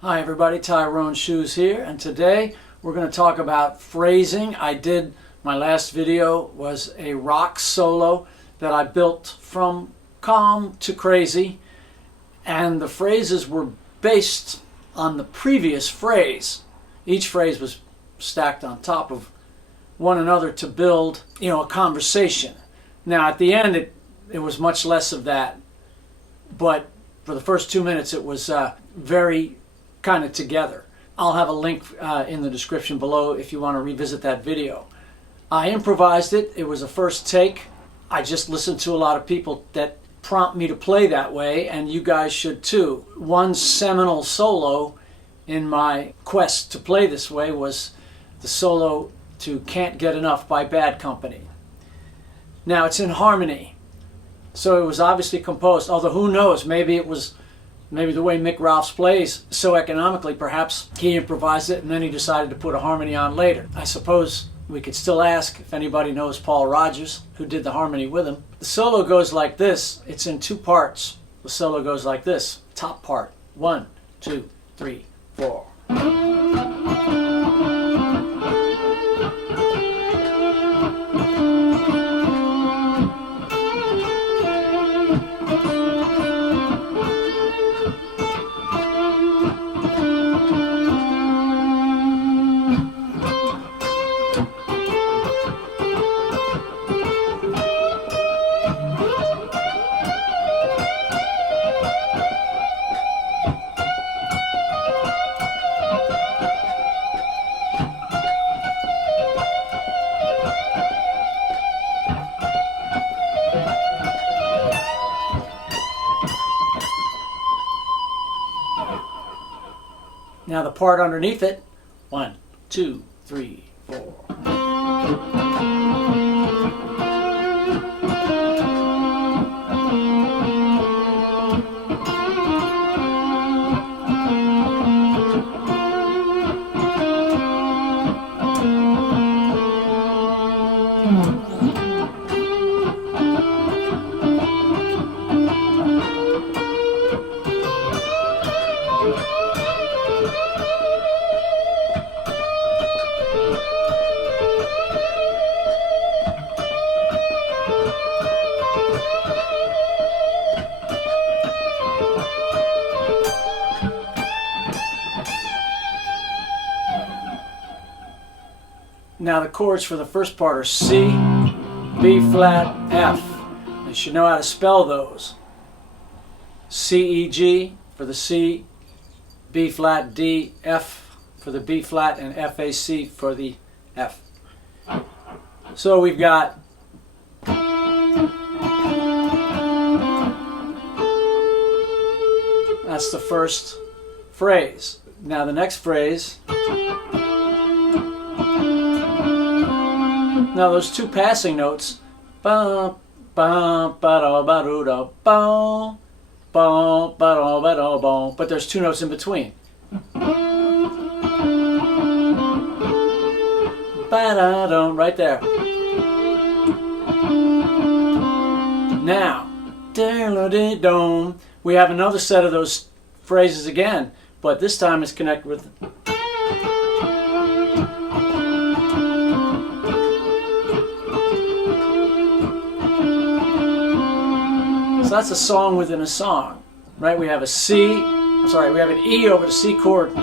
Hi everybody, Tyrone Shoes here, and today we're going to talk about phrasing. My last video was a rock solo that I built from calm to crazy, and the phrases were based on the previous phrase. Each phrase was stacked on top of one another to build, a conversation. Now at the end it was much less of that, but for the first 2 minutes it was very kind of together. I'll have a link in the description below if you want to revisit that video. I improvised it. It was a first take. I just listened to a lot of people that prompt me to play that way, and you guys should too. One seminal solo in my quest to play this way was the solo to Can't Get Enough by Bad Company. Now it's in harmony, so it was obviously composed, although who knows, maybe the way Mick Ralphs plays so economically, perhaps he improvised it and then he decided to put a harmony on later. I suppose we could still ask if anybody knows Paul Rodgers, who did the harmony with him. The solo goes like this. It's in two parts. The solo goes like this. Top part. 1, 2, 3, 4. Now the part underneath it, 1, 2, 3, 4. Now the chords for the first part are C, B flat, F. You should know how to spell those. C, E, G for the C, B flat, D, F for the B flat, and F, A, C for the F. So we've got that's the first phrase. Now the next phrase. Now those two passing notes, but there's two notes in between. Right there. Now, we have another set of those phrases again, but this time it's connected with. So that's a song within a song, right? We have we have an E over the C chord.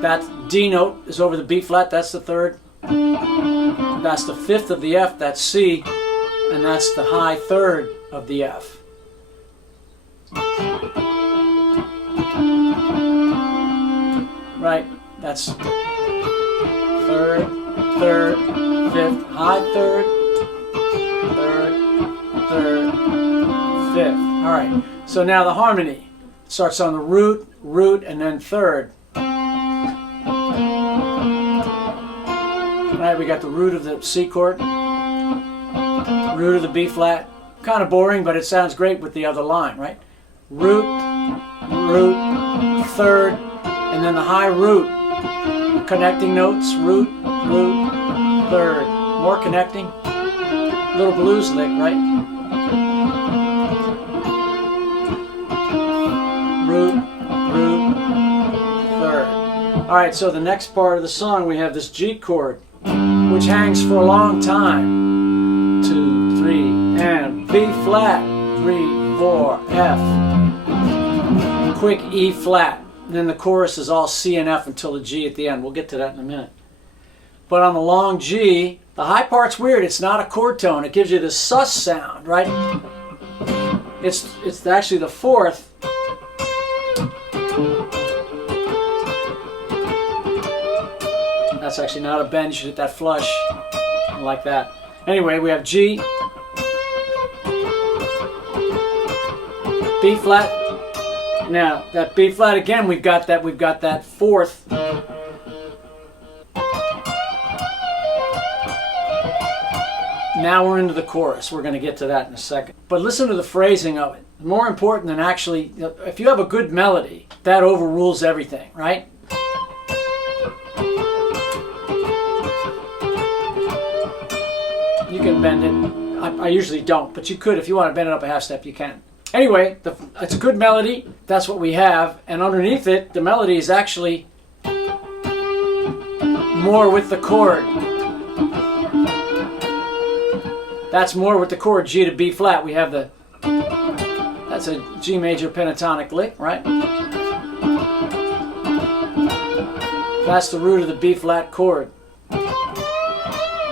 That D note is over the B flat, that's the third. That's the fifth of the F, that's C, and that's the high third of the F. Right? That's third, fifth, high third, third, fifth. All right. So now the harmony starts on the root, and then third. All right, we got the root of the C chord, root of the B flat. Kind of boring, but it sounds great with the other line, right? Root, third, and then the high root. Connecting notes, root, third. More connecting. Little blues lick, right? Root, Alright, so the next part of the song we have this G chord, which hangs for a long time. 2, 3, and B flat, 3, 4, F. Quick E flat. And then the chorus is all C and F until the G at the end. We'll get to that in a minute. But on the long G, the high part's weird. It's not a chord tone. It gives you this sus sound, right? It's actually the fourth. That's actually not a bend. You should hit that flush like that. Anyway, we have G, B flat. Now that B flat again, we've got that fourth. Now we're into the chorus. We're going to get to that in a second. But listen to the phrasing of it. More important than actually, if you have a good melody, that overrules everything, right? You can bend it. I usually don't, but you could. If you want to bend it up a half step, you can. Anyway, it's a good melody. That's what we have. And underneath it, the melody is actually more with the chord. That's more with the chord, G to B flat. We have that's a G major pentatonic lick, right? That's the root of the B flat chord.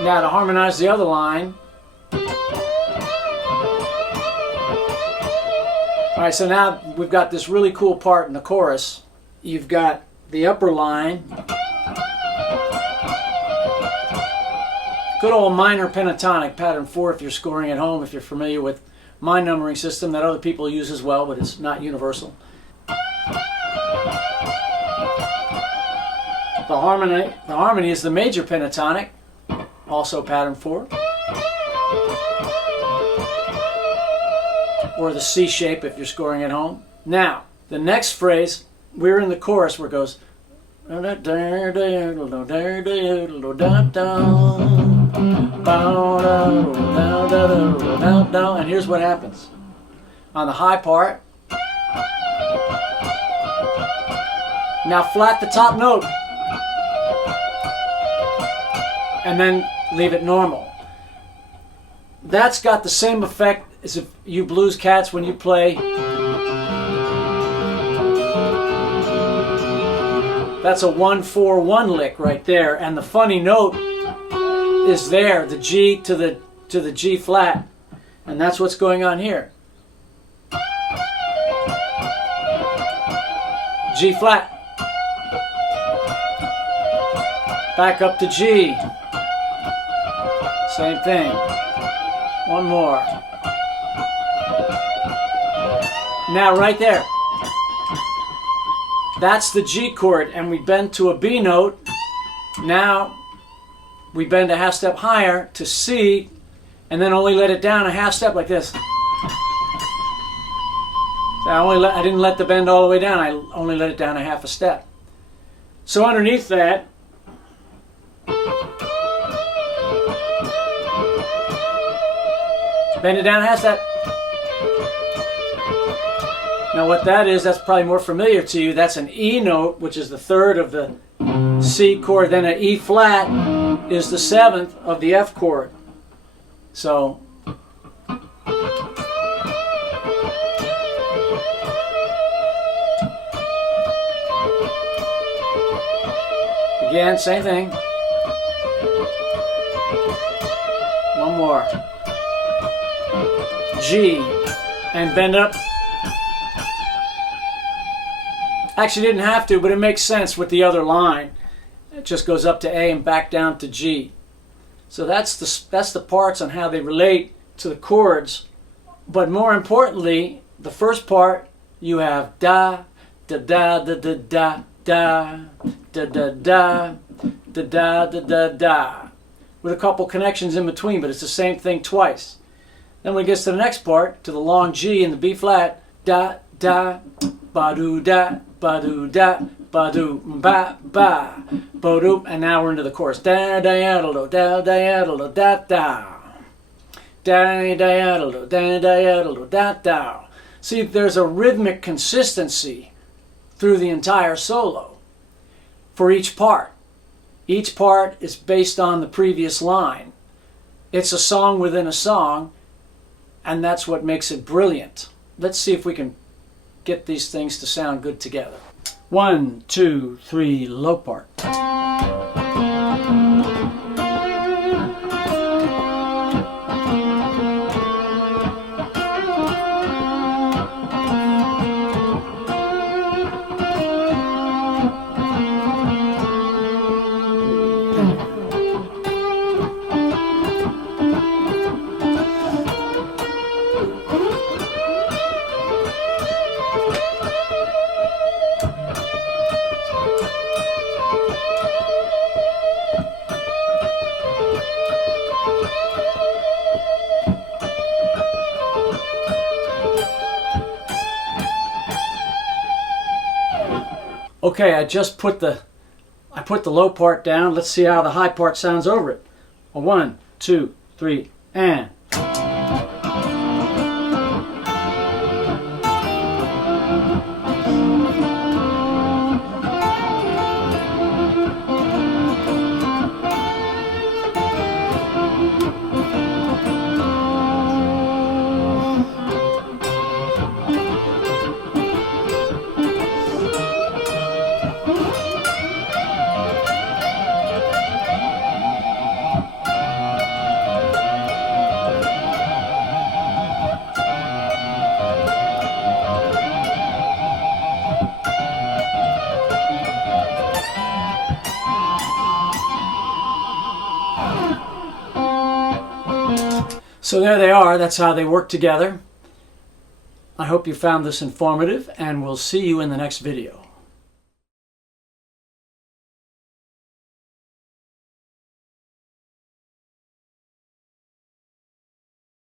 Now to harmonize the other line. Alright, so now we've got this really cool part in the chorus. You've got the upper line. Good old minor pentatonic, pattern 4 if you're scoring at home, if you're familiar with my numbering system that other people use as well, but it's not universal. The harmony is the major pentatonic, also pattern 4. Or the C shape if you're scoring at home. Now, the next phrase, we're in the chorus where it goes, and here's what happens. On the high part, now flat the top note, and then leave it normal. That's got the same effect as if you blues cats when you play. That's a 1-4-1 lick right there, and the funny note is there, the G to the G flat, and that's what's going on here. G flat, back up to G, same thing. One more. Now right there. That's the G chord, and we bend to a B note. Now we bend a half step higher to C, and then only let it down a half step like this. So I didn't let the bend all the way down. I only let it down a half a step. So underneath that, bend it down a half step. Now what that is, that's probably more familiar to you. That's an E note, which is the third of the C chord. Then an E flat is the seventh of the F chord. So again, same thing. One more. G, and bend up. Actually didn't have to, but it makes sense with the other line. It just goes up to A and back down to G. So that's the parts on how they relate to the chords. But more importantly, the first part, you have da, da da da da da da da da da da da da da da, with a couple connections in between, but it's the same thing twice. Then when it gets to the next part, to the long G and the B flat, da da ba do da ba do da ba do ba ba ba do, and now we're into the chorus. Da da da da da da da da da da da. See, there's a rhythmic consistency through the entire solo. for each part. Each part is based on the previous line. It's a song within a song, and that's what makes it brilliant. Let's see if we can get these things to sound good together. 1, 2, 3, low part. Okay, I put the low part down. Let's see how the high part sounds over it. 1, 2, 3, and. So there they are. That's how they work together. I hope you found this informative, and we'll see you in the next video.